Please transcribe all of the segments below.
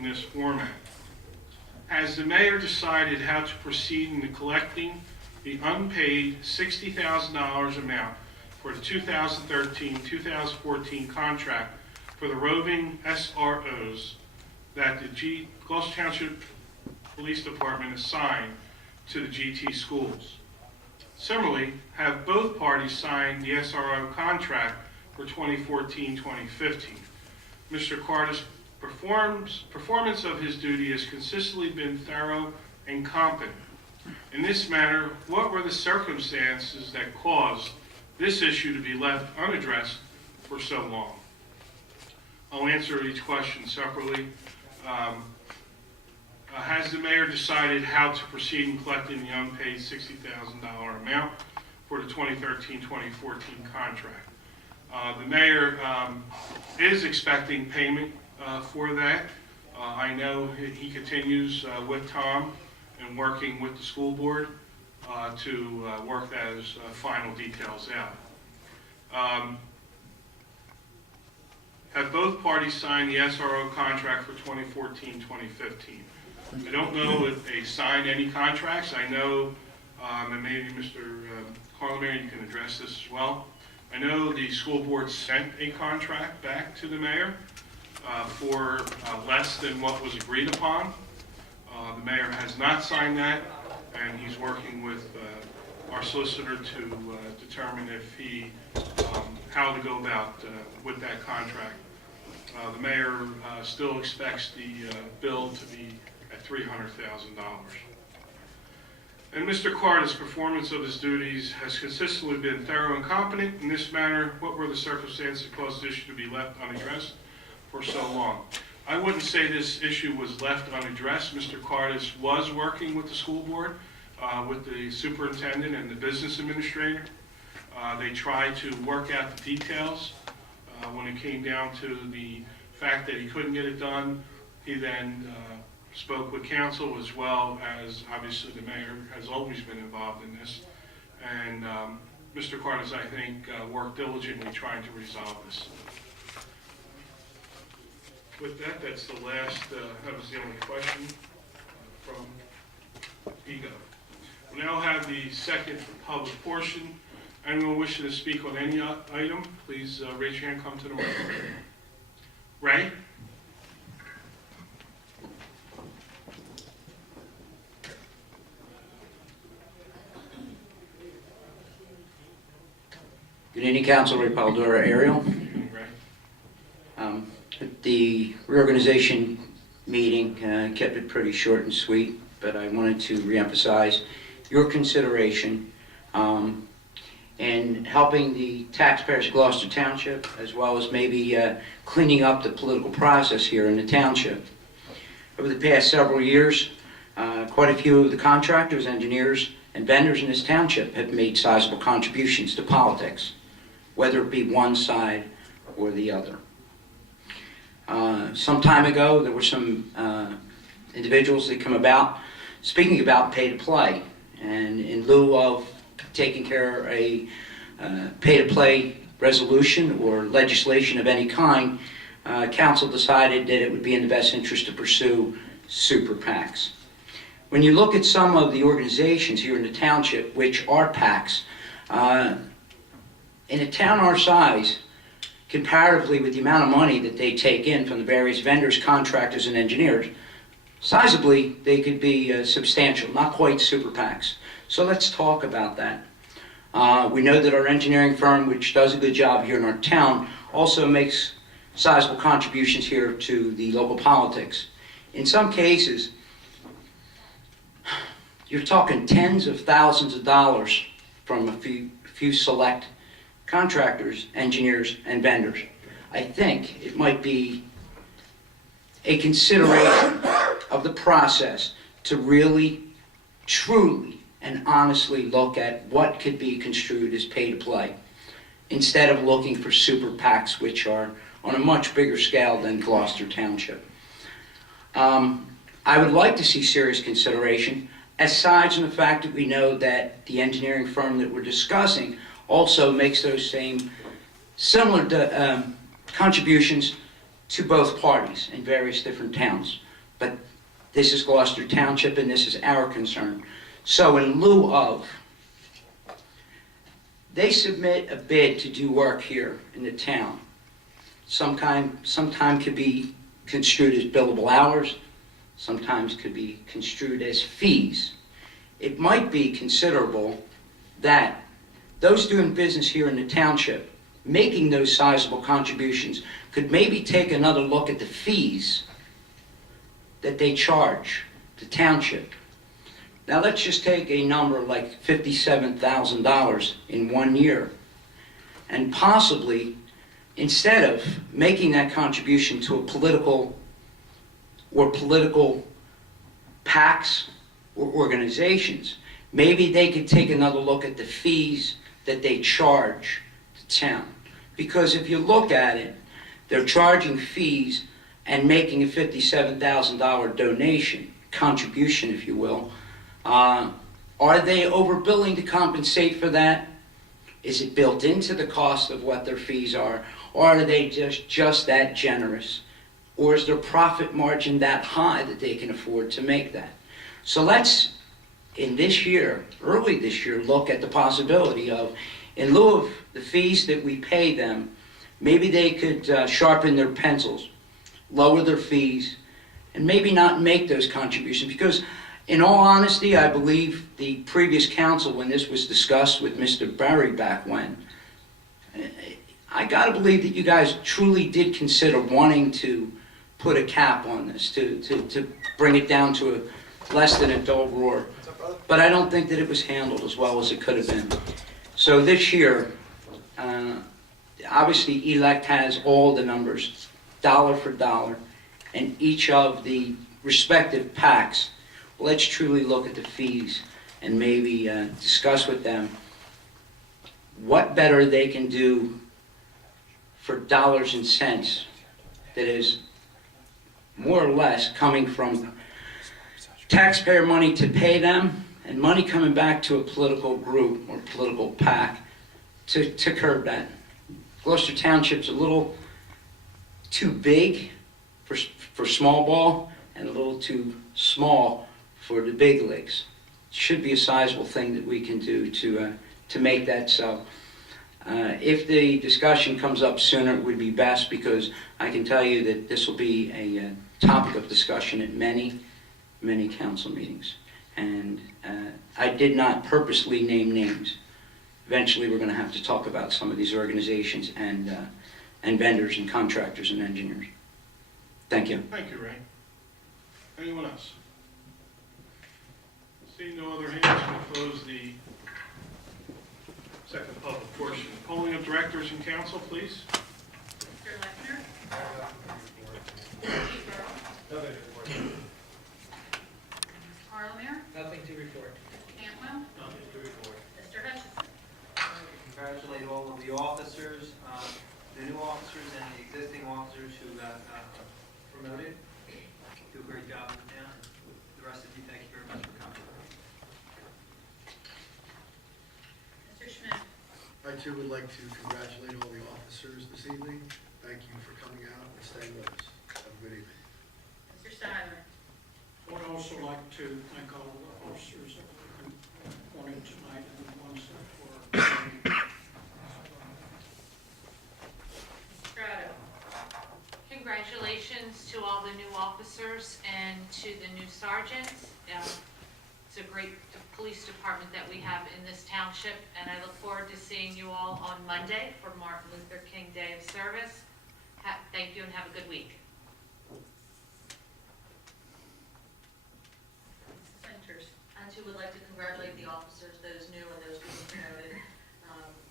in this format. Has the mayor decided how to proceed in collecting the unpaid $60,000 amount for the 2013-2014 contract for the roving SROs that the Gloucester Township Police Department assigned to the GT schools? Similarly, have both parties signed the SRO contract for 2014-2015? Mr. Carter's performance of his duty has consistently been thorough and competent. In this manner, what were the circumstances that caused this issue to be left unaddressed for so long? I'll answer each question separately. Has the mayor decided how to proceed in collecting the unpaid $60,000 amount for the 2013-2014 contract? The mayor is expecting payment for that. I know he continues with Tom and working with the school board to work those final details out. Have both parties signed the SRO contract for 2014-2015? I don't know if they signed any contracts. I know, and maybe Mr. Carlemare, you can address this as well. I know the school board sent a contract back to the mayor for less than what was agreed upon. The mayor has not signed that, and he's working with our solicitor to determine if how to go about with that contract. The mayor still expects the bill to be at $300,000. And Mr. Carter's performance of his duties has consistently been thorough and competent. In this manner, what were the circumstances that caused this issue to be left unaddressed for so long? I wouldn't say this issue was left unaddressed. Mr. Carter's was working with the school board, with the superintendent and the business administrator. They tried to work out the details. When it came down to the fact that he couldn't get it done, he then spoke with council, as well as obviously the mayor has always been involved in this. And Mr. Carter's, I think, worked diligently trying to resolve this. With that, that's the last, that was the only question from EGO. We'll now have the second public portion. Anyone wishing to speak on any item, please raise your hand, come to the microphone. Ray? Good evening, Council. Ray Paldora, Ariel. The reorganization meeting kept it pretty short and sweet, but I wanted to reemphasize your consideration in helping the taxpayers of Gloucester Township, as well as maybe cleaning up the political process here in the township. Over the past several years, quite a few of the contractors, engineers, and vendors in this township have made sizable contributions to politics, whether it be one side or the other. Some time ago, there were some individuals that come about speaking about pay to play, and in lieu of taking care of a pay to play resolution or legislation of any kind, council decided that it would be in the best interest to pursue super PACs. When you look at some of the organizations here in the township which are PACs, in a town our size, comparatively with the amount of money that they take in from the various vendors, contractors, and engineers, sizably they could be substantial, not quite super PACs. So let's talk about that. We know that our engineering firm, which does a good job here in our town, also makes sizable contributions here to the local politics. In some cases, you're talking tens of thousands of dollars from a few select contractors, engineers, and vendors. I think it might be a consideration of the process to really, truly, and honestly look at what could be construed as pay to play, instead of looking for super PACs, which are on a much bigger scale than Gloucester Township. I would like to see serious consideration, aside from the fact that we know that the engineering firm that we're discussing also makes those same similar contributions to both parties in various different towns. but this is Gloucester Township and this is our concern. So in lieu of, they submit a bid to do work here in the town. Sometime could be construed as billable hours, sometimes could be construed as fees. It might be considerable that those doing business here in the township, making those sizable contributions, could maybe take another look at the fees that they charge the township. Now let's just take a number like $57,000 in 1 year, and possibly, instead of making that contribution to a political PACs or organizations, maybe they could take another look at the fees that they charge the town. Because if you look at it, they're charging fees and making a $57,000 donation, contribution if you will. Are they overbilling to compensate for that? Is it built into the cost of what their fees are? Or are they just that generous? Or is their profit margin that high that they can afford to make that? So let's, in this year, early this year, look at the possibility of, in lieu of the fees that we pay them, maybe they could sharpen their pencils, lower their fees, and maybe not make those contributions. Because in all honesty, I believe the previous council, when this was discussed with Mr. Barry back when, I gotta believe that you guys truly did consider wanting to put a cap on this, to bring it down to less than a dull roar. But I don't think that it was handled as well as it could have been. So this year, obviously ELECT has all the numbers, dollar for dollar, and each of the respective PACs. Let's truly look at the fees and maybe discuss with them what better they can do for dollars and cents that is more or less coming from taxpayer money to pay them and money coming back to a political group or political PAC to curb that. Gloucester Township's a little too big for small ball and a little too small for the big leagues. It should be a sizable thing that we can do to make that so. If the discussion comes up sooner, it would be best, because I can tell you that this will be a topic of discussion at many council meetings. And I did not purposely name names. Eventually, we're going to have to talk about some of these organizations and vendors and contractors and engineers. Thank you. Thank you, Ray. Anyone else? Seeing no other hands, we'll close the second public portion. Polling of directors and council, please. Mr. Lechner? Chief Earl? Parliament? Nothing to report. Cantwell? Nothing to report. Mr. Hutchison? Congratulate all of the officers, the new officers and the existing officers who got promoted. Do a great job in the town. The rest of you, thank you very much for coming. Mr. Schmidt? I too would like to congratulate all the officers this evening. Thank you for coming out and staying with us. Have a good evening. Mr. Stiler? I would also like to thank all of the officers that were appointed tonight and the ones that were. Strado? Congratulations to all the new officers and to the new sergeants. It's a great police department that we have in this township, and I look forward to seeing you all on Monday for Martin Luther King Day of Service. Thank you and have a good week. Centers? I too would like to congratulate the officers, those new and those being promoted.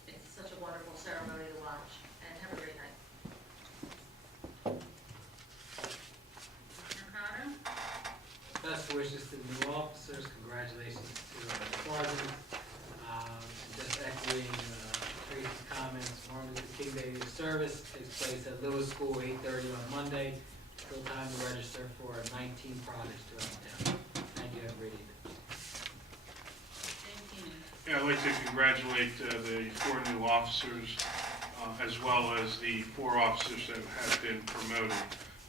It's such a wonderful ceremony to watch, and have a great night. Mercado? Best wishes to the new officers, congratulations to our department. And just echoing Tracy's comments, Martin Luther King Day of Service takes place at Lewis School, 8:30 on Monday. Still time to register for 19 projects throughout the town. Thank you, have a great evening. Yeah, I'd like to congratulate the 4 new officers, as well as the 4 officers that have been promoted.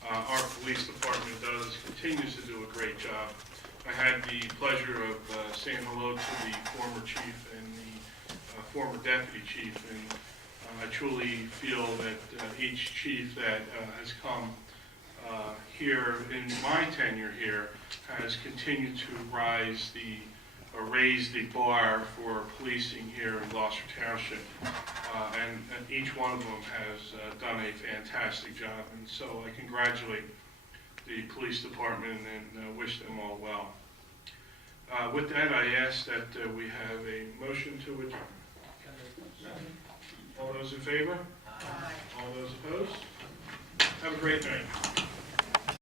our police department continues to do a great job. I had the pleasure of saying hello to the former chief and the former deputy chief, and I truly feel that each chief that has come here in my tenure here has continued to raise the bar for policing here in Gloucester Township, and each one of them has done a fantastic job, and so I congratulate the police department and wish them all well. With that, I ask that we have a motion to adjourn. All those in favor? Aye. All those opposed? Have a great night.